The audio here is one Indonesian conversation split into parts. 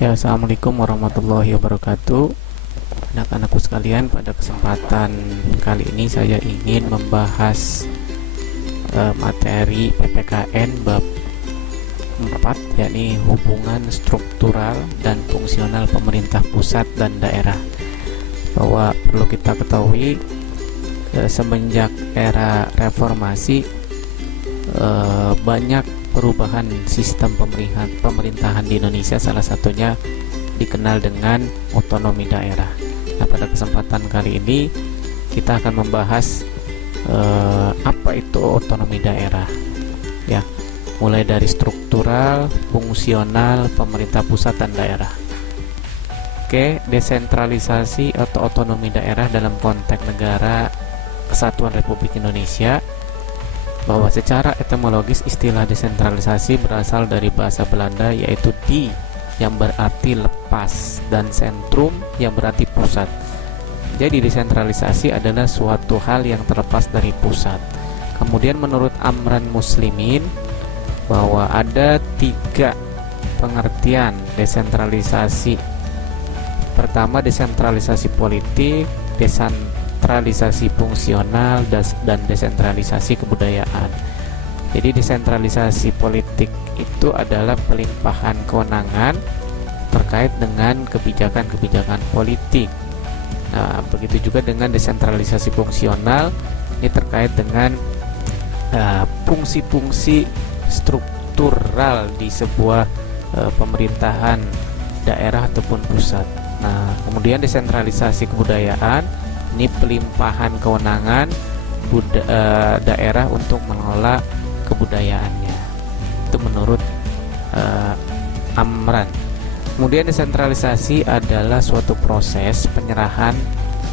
Ya, assalamualaikum warahmatullahi wabarakatuh. Anak-anakku sekalian, pada kesempatan kali ini saya ingin membahas materi PPKN bab 4, yakni hubungan struktural dan fungsional pemerintah pusat dan daerah. Bahwa perlu kita ketahui, semenjak era reformasi banyak perubahan sistem pemerintahan di Indonesia, salah satunya dikenal dengan otonomi daerah. Nah, pada kesempatan kali ini kita akan membahas apa itu otonomi daerah, ya, mulai dari struktural, fungsional, pemerintah pusat dan daerah. Oke, desentralisasi atau otonomi daerah dalam konteks negara Kesatuan Republik Indonesia. Bahwa secara etimologis istilah desentralisasi berasal dari bahasa Belanda, yaitu di yang berarti lepas dan sentrum yang berarti pusat. Jadi desentralisasi adalah suatu hal yang terlepas dari pusat. Kemudian menurut Amran Muslimin, bahwa ada 3 pengertian desentralisasi. Pertama, desentralisasi politik, desentralisasi fungsional, dan desentralisasi kebudayaan. Jadi desentralisasi politik itu adalah pelimpahan kewenangan terkait dengan kebijakan-kebijakan politik. Nah, begitu juga dengan desentralisasi fungsional, ini terkait dengan fungsi-fungsi struktural di sebuah pemerintahan daerah ataupun pusat. Nah, kemudian desentralisasi kebudayaan, ini pelimpahan kewenangan daerah untuk mengelola kebudayaannya. Itu menurut Amran. Kemudian desentralisasi adalah suatu proses penyerahan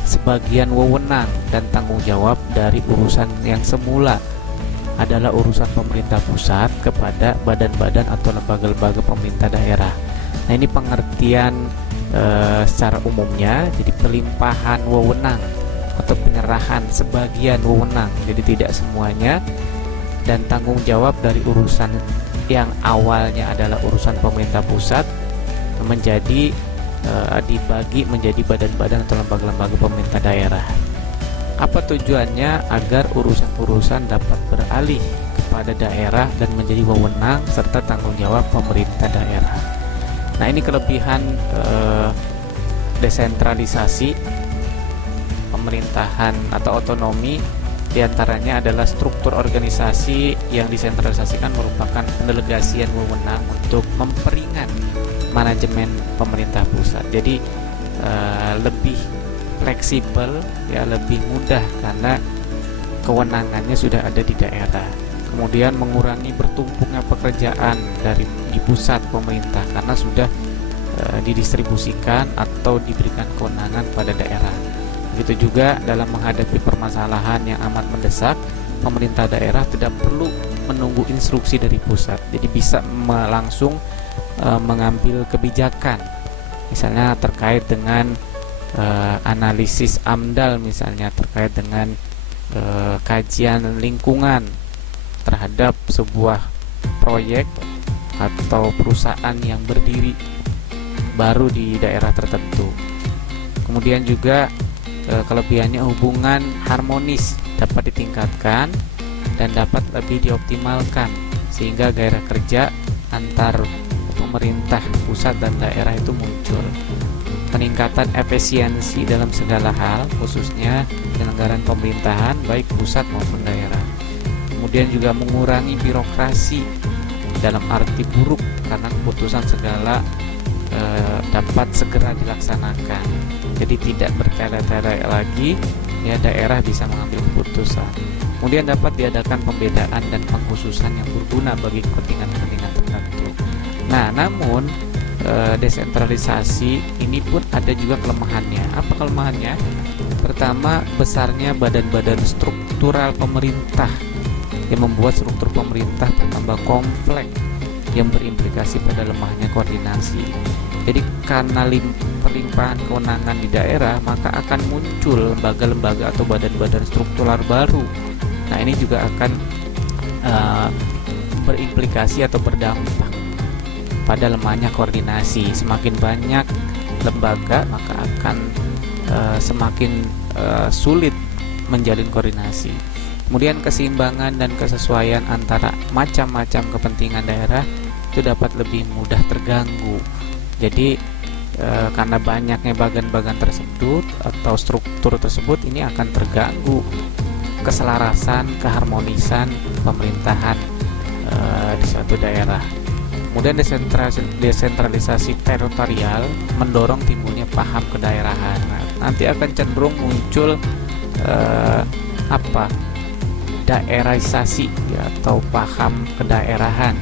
sebagian wewenang dan tanggung jawab dari urusan yang semula adalah urusan pemerintah pusat kepada badan-badan atau lembaga-lembaga pemerintah daerah. Nah, ini pengertian secara umumnya. Jadi pelimpahan wewenang atau penyerahan sebagian wewenang, jadi tidak semuanya, dan tanggung jawab dari urusan yang awalnya adalah urusan pemerintah pusat menjadi dibagi menjadi badan-badan atau lembaga-lembaga pemerintah daerah. Apa tujuannya? Agar urusan-urusan dapat beralih kepada daerah dan menjadi wewenang serta tanggung jawab pemerintah daerah. Nah, ini kelebihan desentralisasi pemerintahan atau otonomi. Diantaranya adalah struktur organisasi yang disentralisasikan merupakan pendelegasian wewenang untuk memperingan manajemen pemerintah pusat. Jadi lebih fleksibel, ya, lebih mudah karena kewenangannya sudah ada di daerah. Kemudian mengurangi bertumpuknya pekerjaan di pusat pemerintah karena sudah didistribusikan atau diberikan kewenangan pada daerah. Begitu juga dalam menghadapi permasalahan yang amat mendesak, pemerintah daerah tidak perlu menunggu instruksi dari pusat. Jadi bisa langsung mengambil kebijakan, misalnya terkait dengan analisis AMDAL, misalnya terkait dengan kajian lingkungan terhadap sebuah proyek atau perusahaan yang berdiri baru di daerah tertentu. Kemudian juga kelebihannya hubungan harmonis dapat ditingkatkan dan dapat lebih dioptimalkan, sehingga gairah kerja antar pemerintah pusat dan daerah itu muncul. Peningkatan efisiensi dalam segala hal, khususnya penyelenggaraan pemerintahan baik pusat maupun daerah. Kemudian juga mengurangi birokrasi dalam arti buruk karena keputusan segala dapat segera dilaksanakan. Jadi tidak bertele-tele lagi, ya, daerah bisa mengambil keputusan. Kemudian dapat diadakan pembedaan dan pengkhususan yang berguna bagi kepentingan-kepentingan tertentu. Nah, namun desentralisasi ini pun ada juga kelemahannya. Apa kelemahannya? Pertama, besarnya badan-badan struktural pemerintah yang membuat struktur pemerintah bertambah kompleks yang berimplikasi pada lemahnya koordinasi. Jadi karena pelimpahan kewenangan di daerah, maka akan muncul lembaga-lembaga atau badan-badan struktural baru. Nah, ini juga akan berimplikasi atau berdampak pada lemahnya koordinasi. Semakin banyak lembaga, maka akan semakin sulit menjalin koordinasi. Kemudian keseimbangan dan kesesuaian antara macam-macam kepentingan daerah itu dapat lebih mudah terganggu. Jadi karena banyaknya bagan-bagan tersebut atau struktur tersebut, ini akan terganggu keselarasan, keharmonisan pemerintahan di suatu daerah. Kemudian desentralisasi teritorial mendorong timbulnya paham kedaerahan. Nah, nanti akan cenderung muncul daerahisasi ya, atau paham kedaerahan,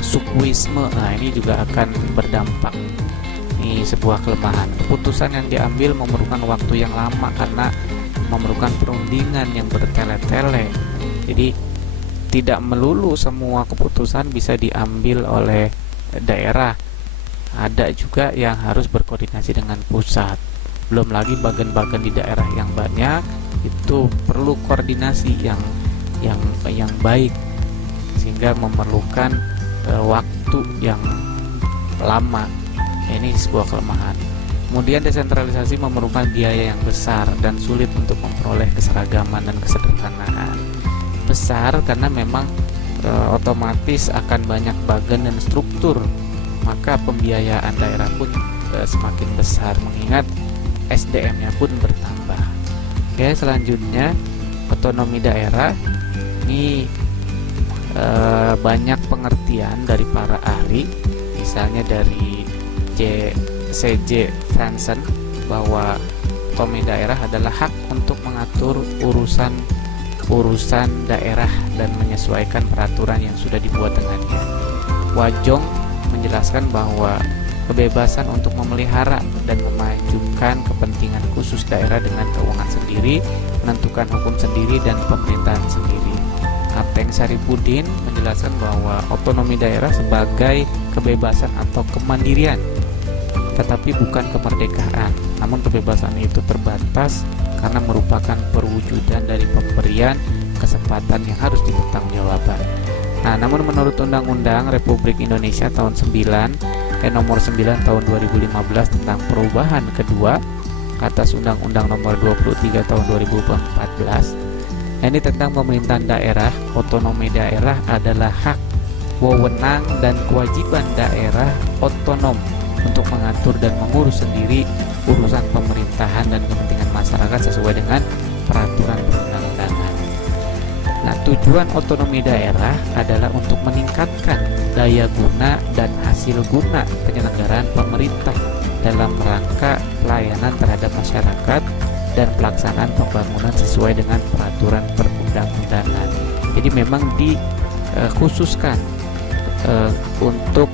sukuisme. Nah, ini juga akan berdampak. Ini sebuah kelemahan. Keputusan yang diambil memerlukan waktu yang lama karena memerlukan perundingan yang bertele-tele. Jadi tidak melulu semua keputusan bisa diambil oleh daerah. Ada juga yang harus berkoordinasi dengan pusat. Belum lagi bagian-bagian di daerah yang banyak itu perlu koordinasi yang baik, sehingga memerlukan waktu yang lama. Ini sebuah kelemahan. Kemudian desentralisasi memerlukan biaya yang besar dan sulit untuk memperoleh keseragaman dan kesederhanaan. Besar karena memang otomatis akan banyak bagan dan struktur, maka pembiayaan daerah pun semakin besar mengingat SDM-nya pun bertambah. Oke, selanjutnya otonomi daerah. Ini banyak pengertian dari para ahli, misalnya dari C.J. Franzen, bahwa otonomi daerah adalah hak untuk mengatur urusan daerah dan menyesuaikan peraturan yang sudah dibuat dengannya. Wajong menjelaskan bahwa kebebasan untuk memelihara dan memajukan kepentingan khusus daerah dengan keuangan sendiri, menentukan hukum sendiri dan pemerintahan sendiri. Kapten Saripudin menjelaskan bahwa otonomi daerah sebagai kebebasan atau kemandirian, tetapi bukan kemerdekaan. Namun kebebasan itu terbatas karena merupakan perwujudan dari pemberian kesempatan yang harus dipertanggungjawabkan. Nah, namun menurut Undang-Undang Republik Indonesia tahun nomor 9 tahun 2015 tentang perubahan kedua atas Undang-Undang nomor 23 tahun 2014, ini tentang pemerintahan daerah, otonomi daerah adalah hak, wewenang dan kewajiban daerah otonom untuk mengatur dan mengurus sendiri urusan pemerintahan dan kepentingan masyarakat sesuai dengan peraturan perundang-undangan. Nah, tujuan otonomi daerah adalah untuk meningkatkan daya guna dan hasil guna penyelenggaraan pemerintah dalam rangka pelayanan terhadap masyarakat dan pelaksanaan pembangunan sesuai dengan peraturan perundang-undangan. Jadi memang dikhususkan untuk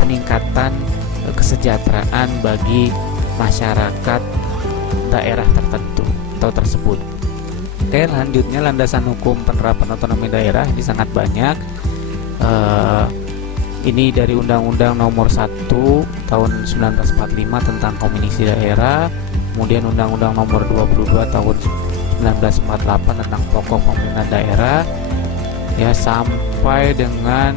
peningkatan kesejahteraan bagi masyarakat daerah tertentu atau tersebut. Oke, lanjutnya landasan hukum penerapan otonomi daerah ini sangat banyak. Ini dari Undang-Undang nomor 1 tahun 1945 tentang komisi daerah, kemudian Undang-Undang nomor 22 tahun 1948 tentang pokok pemerintahan daerah, ya, sampai dengan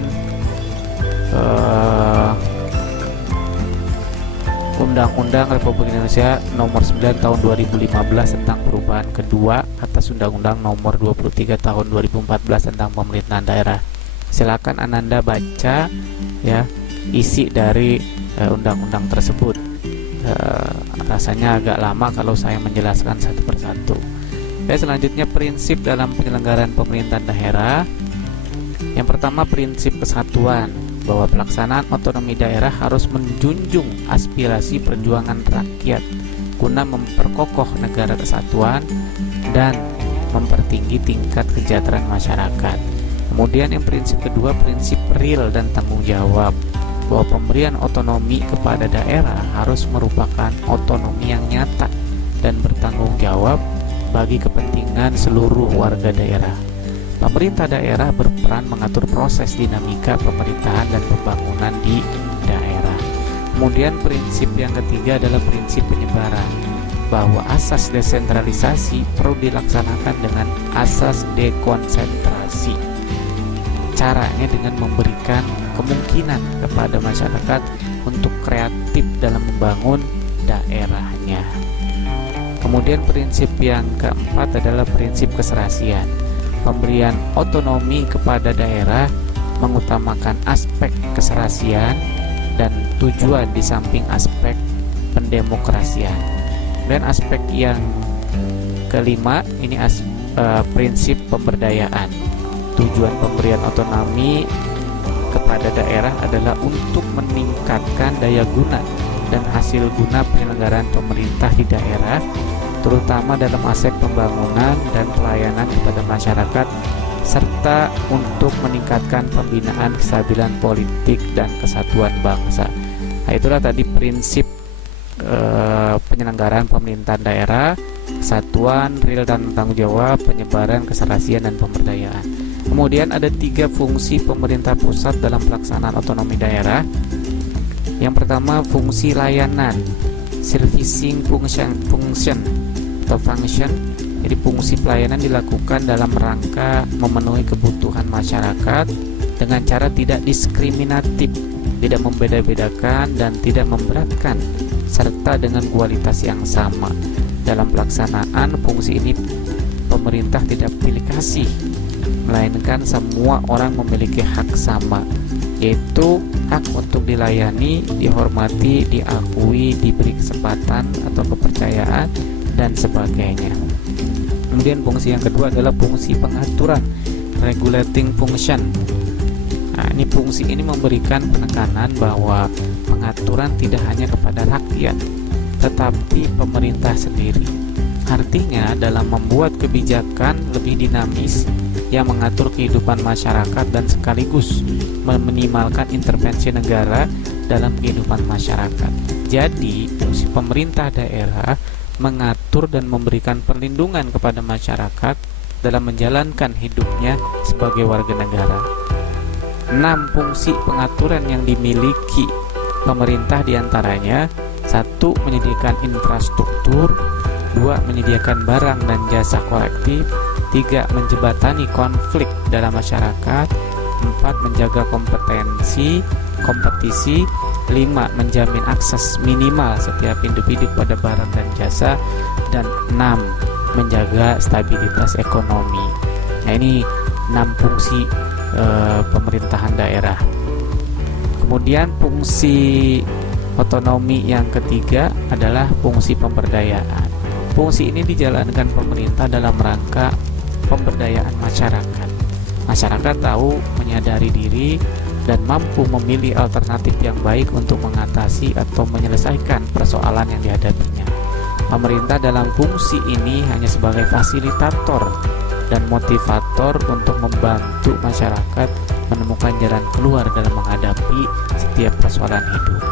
Undang-Undang Republik Indonesia nomor 9 tahun 2015 tentang perubahan kedua atas Undang-Undang nomor 23 tahun 2014 tentang pemerintahan daerah. Silakan Ananda baca ya isi dari undang-undang tersebut. Rasanya agak lama kalau saya menjelaskan satu persatu. Selanjutnya prinsip dalam penyelenggaraan pemerintahan daerah. Yang pertama, prinsip kesatuan, bahwa pelaksanaan otonomi daerah harus menjunjung aspirasi perjuangan rakyat guna memperkokoh negara kesatuan dan mempertinggi tingkat kesejahteraan masyarakat. Kemudian yang prinsip kedua, prinsip real dan tanggung jawab, bahwa pemberian otonomi kepada daerah harus merupakan otonomi yang nyata dan bertanggung jawab bagi kepentingan seluruh warga daerah. Pemerintah daerah berperan mengatur proses dinamika pemerintahan dan pembangunan di daerah. Kemudian prinsip yang ketiga adalah prinsip penyebaran, bahwa asas desentralisasi perlu dilaksanakan dengan asas dekonsentrasi. Caranya dengan memberikan kemungkinan kepada masyarakat untuk kreatif dalam membangun daerahnya. Kemudian prinsip yang keempat adalah prinsip keserasian. Pemberian otonomi kepada daerah mengutamakan aspek keserasian dan tujuan di samping aspek pendemokrasian. Dan aspek yang kelima ini prinsip pemberdayaan. Tujuan pemberian otonomi kepada daerah adalah untuk meningkatkan daya guna dan hasil guna penyelenggaraan pemerintah di daerah, terutama dalam aspek pembangunan dan pelayanan kepada masyarakat, serta untuk meningkatkan pembinaan kestabilan politik dan kesatuan bangsa. Nah, itulah tadi prinsip penyelenggaraan pemerintahan daerah, kesatuan, real dan tanggung jawab, penyebaran, keserasian, dan pemberdayaan. Kemudian ada 3 fungsi pemerintah pusat dalam pelaksanaan otonomi daerah. Yang pertama, fungsi layanan, servicing function atau function. Jadi fungsi pelayanan dilakukan dalam rangka memenuhi kebutuhan masyarakat dengan cara tidak diskriminatif, tidak membeda-bedakan dan tidak memberatkan, serta dengan kualitas yang sama. Dalam pelaksanaan fungsi ini, pemerintah tidak pilih kasih, melainkan semua orang memiliki hak sama, yaitu hak untuk dilayani, dihormati, diakui, diberi kesempatan atau kepercayaan, dan sebagainya. Kemudian fungsi yang kedua adalah fungsi pengaturan, regulating function. Nah, fungsi ini memberikan penekanan bahwa pengaturan tidak hanya kepada rakyat, tetapi pemerintah sendiri. Artinya, dalam membuat kebijakan lebih dinamis yang mengatur kehidupan masyarakat dan sekaligus meminimalkan intervensi negara dalam kehidupan masyarakat. Jadi, fungsi pemerintah daerah mengatur dan memberikan perlindungan kepada masyarakat dalam menjalankan hidupnya sebagai warga negara. 6 fungsi pengaturan yang dimiliki pemerintah diantaranya: 1. Menyediakan infrastruktur, 2. Menyediakan barang dan jasa kolektif, 3. Menjembatani konflik dalam masyarakat, 4. Menjaga kompetisi, 5. Menjamin akses minimal setiap individu pada barang dan jasa, dan 6. Menjaga stabilitas ekonomi. Nah, ini 6 fungsi pemerintahan daerah. Kemudian fungsi otonomi yang ketiga adalah fungsi pemberdayaan. Fungsi ini dijalankan pemerintah dalam rangka pemberdayaan masyarakat. Masyarakat tahu, menyadari diri, dan mampu memilih alternatif yang baik untuk mengatasi atau menyelesaikan persoalan yang dihadapinya. Pemerintah dalam fungsi ini hanya sebagai fasilitator dan motivator untuk membantu masyarakat menemukan jalan keluar dalam menghadapi setiap persoalan hidup.